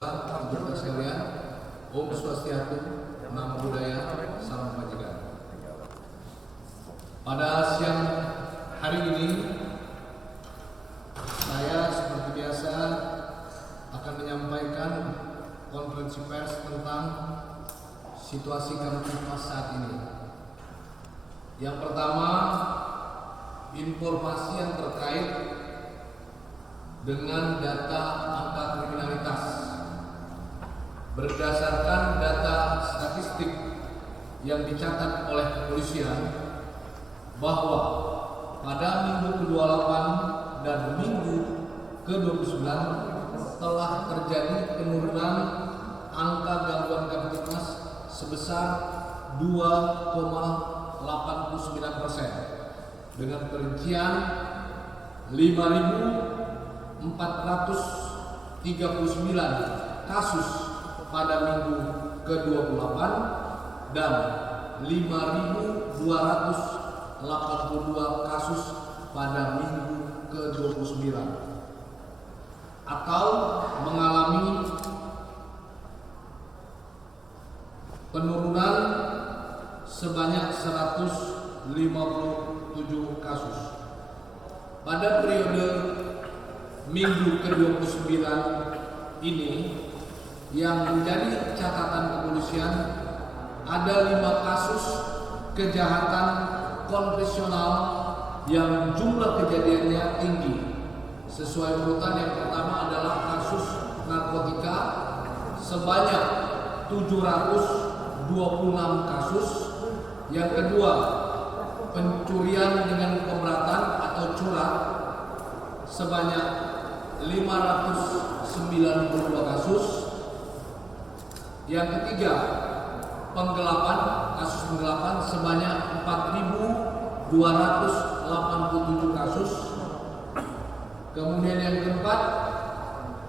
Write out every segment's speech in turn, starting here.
Anggota sekalian, Om Swastiastu, Namo Buddhaya, Salam Kebajikan. Pada siang hari ini, saya seperti biasa akan menyampaikan konferensi pers tentang situasi Kamtipmas saat ini. Yang pertama, informasi yang terkait dengan data angka kriminalitas. Berdasarkan data statistik yang dicatat oleh kepolisian bahwa pada minggu ke-28 dan minggu ke-29 telah terjadi penurunan angka gangguan Kamtipmas sebesar 2,89% dengan perincian 5.439 kasus pada minggu ke-28 dan 5.282 kasus pada minggu ke-29 atau mengalami penurunan sebanyak 157 kasus. Pada periode minggu ke-29 ini yang menjadi catatan kepolisian ada 5 kasus kejahatan konvensional yang jumlah kejadiannya tinggi. Sesuai urutan, yang pertama adalah kasus narkotika sebanyak 726 kasus. Yang kedua, pencurian dengan pemberatan atau curang sebanyak 592 kasus. Yang ketiga, kasus penggelapan sebanyak 4.287 kasus. Kemudian yang keempat,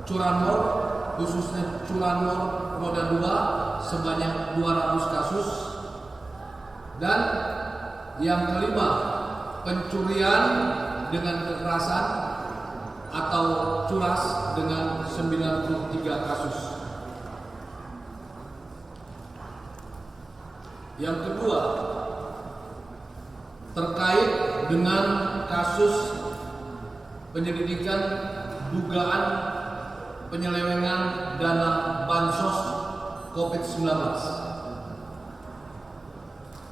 curanmor, khususnya curanmor roda 2 sebanyak 200 kasus. Dan yang kelima, pencurian dengan kekerasan atau curas dengan 93 kasus. Yang kedua, terkait dengan kasus penyelidikan dugaan penyelewengan dana bansos COVID-19.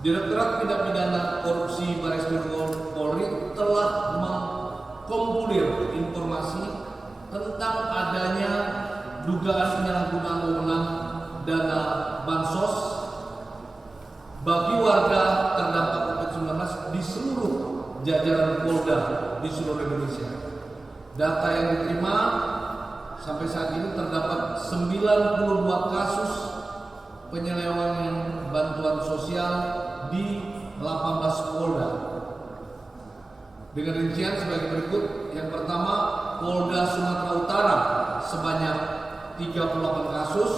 Direktorat Tindak Pidana Korupsi Bareskrim Polri telah mengkumpulir informasi tentang adanya dugaan penyalahgunaan wewenang dana bansos bagi warga terdampak COVID-19 di seluruh jajaran Polda di seluruh Indonesia. Data yang diterima sampai saat ini terdapat 92 kasus penyelewengan bantuan sosial di 18 Polda. Dengan rincian sebagai berikut. Yang pertama, Polda Sumatera Utara sebanyak 38 kasus.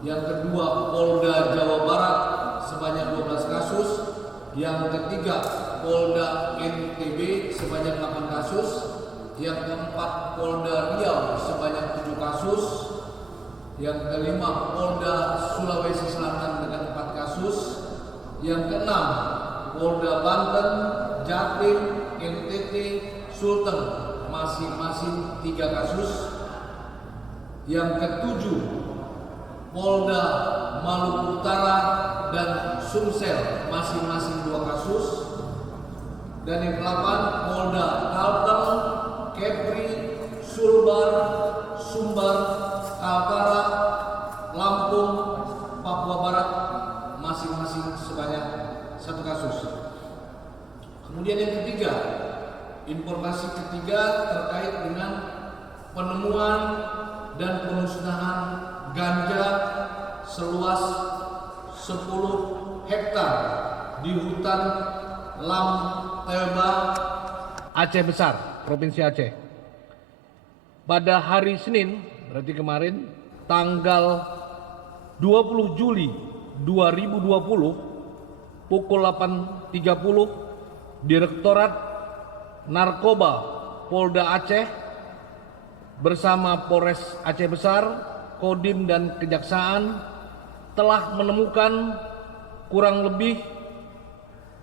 Yang kedua, Polda Jawa Barat sebanyak 12 kasus. Yang ketiga, Polda NTB sebanyak 8 kasus. Yang keempat, Polda Riau sebanyak 7 kasus. Yang kelima, Polda Sulawesi Selatan dengan 4 kasus. Yang keenam, Polda Banten, Jatim, NTT, Sulteng masing-masing 3 kasus. Yang ketujuh, Polda Maluku Utara dan Sumsel masing-masing 2 kasus. Dan yang ke-8, Polda Kalteng, Kepri, Sulbar, Sumbar, Kaltara, Lampung, Papua Barat masing-masing sebanyak 1 kasus. Kemudian yang ketiga, informasi ketiga terkait dengan penemuan dan pemusnahan ganja seluas 10 hektar di hutan Lam Teba, Aceh Besar, Provinsi Aceh. Pada hari Senin, berarti kemarin, tanggal 20 Juli 2020 pukul 8.30, Direktorat Narkoba Polda Aceh bersama Polres Aceh Besar Kodim dan Kejaksaan telah menemukan kurang lebih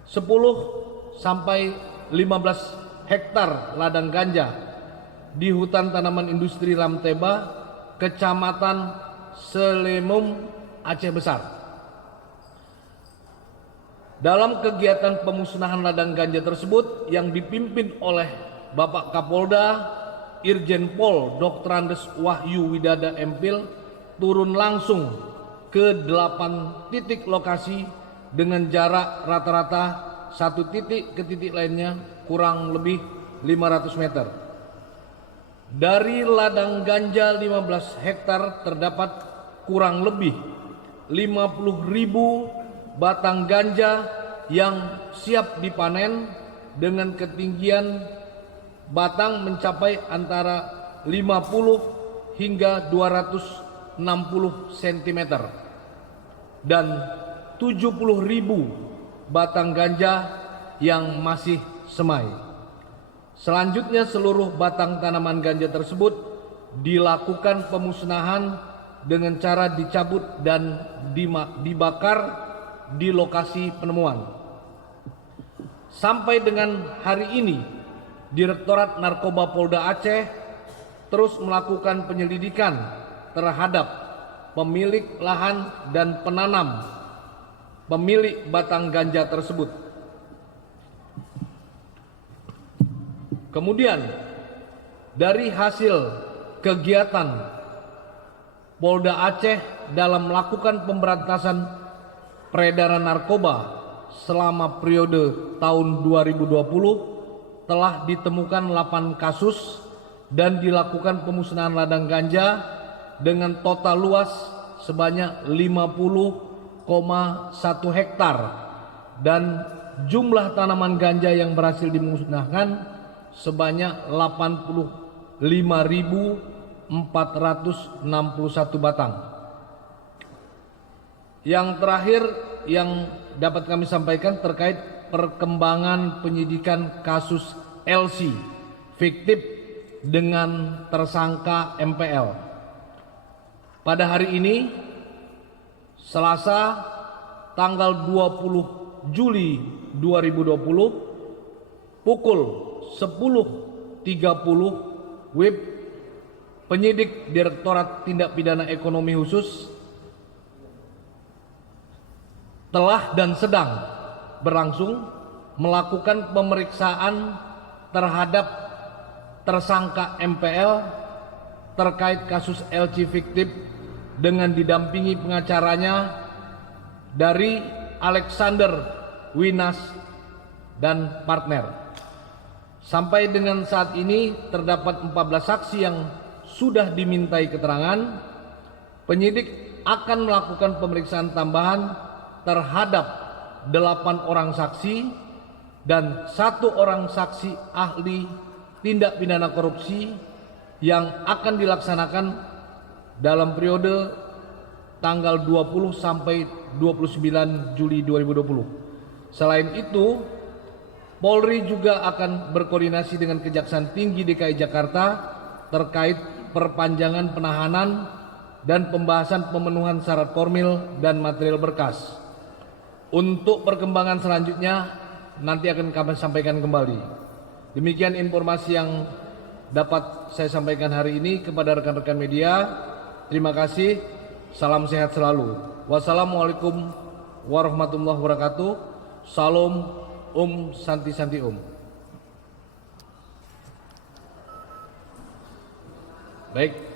10 sampai 15 hektar ladang ganja di hutan tanaman industri Lamteba, Kecamatan Selemum, Aceh Besar. Dalam kegiatan pemusnahan ladang ganja tersebut yang dipimpin oleh Bapak Kapolda Irjen Pol Dr. Andes Wahyu Widada Empil turun langsung ke 8 titik lokasi dengan jarak rata-rata satu titik ke titik lainnya kurang lebih 500 meter. Dari ladang ganja 15 hektar terdapat kurang lebih 50.000 batang ganja yang siap dipanen dengan ketinggian batang mencapai antara 50 hingga 260 cm dan 70.000 batang ganja yang masih semai. Selanjutnya seluruh batang tanaman ganja tersebut dilakukan pemusnahan dengan cara dicabut dan dibakar di lokasi penemuan. Sampai dengan hari ini, Direktorat Narkoba Polda Aceh terus melakukan penyelidikan terhadap pemilik lahan dan penanam pemilik batang ganja tersebut. Kemudian dari hasil kegiatan Polda Aceh dalam melakukan pemberantasan peredaran narkoba selama periode tahun 2020 telah ditemukan 8 kasus dan dilakukan pemusnahan ladang ganja dengan total luas sebanyak 50,1 hektar dan jumlah tanaman ganja yang berhasil dimusnahkan sebanyak 85.461 batang. Yang terakhir yang dapat kami sampaikan terkait perkembangan penyidikan kasus LC fiktif dengan tersangka MPL. Pada hari ini, Selasa tanggal 20 Juli 2020 pukul 10.30 WIB, penyidik Direktorat Tindak Pidana Ekonomi Khusus telah dan sedang berlangsung melakukan pemeriksaan terhadap tersangka MPL terkait kasus LC fiktif dengan didampingi pengacaranya dari Alexander Winas dan partner. Sampai dengan saat ini terdapat 14 saksi yang sudah dimintai keterangan. Penyidik akan melakukan pemeriksaan tambahan terhadap 8 orang saksi dan 1 orang saksi ahli tindak pidana korupsi yang akan dilaksanakan dalam periode tanggal 20 sampai 29 Juli 2020. Selain itu, Polri juga akan berkoordinasi dengan Kejaksaan Tinggi DKI Jakarta terkait perpanjangan penahanan dan pembahasan pemenuhan syarat formil dan material berkas. Untuk perkembangan selanjutnya nanti akan kami sampaikan kembali. Demikian informasi yang dapat saya sampaikan hari ini kepada rekan-rekan media. Terima kasih. Salam sehat selalu. Wassalamualaikum warahmatullahi wabarakatuh. Salam Santi Santi Baik.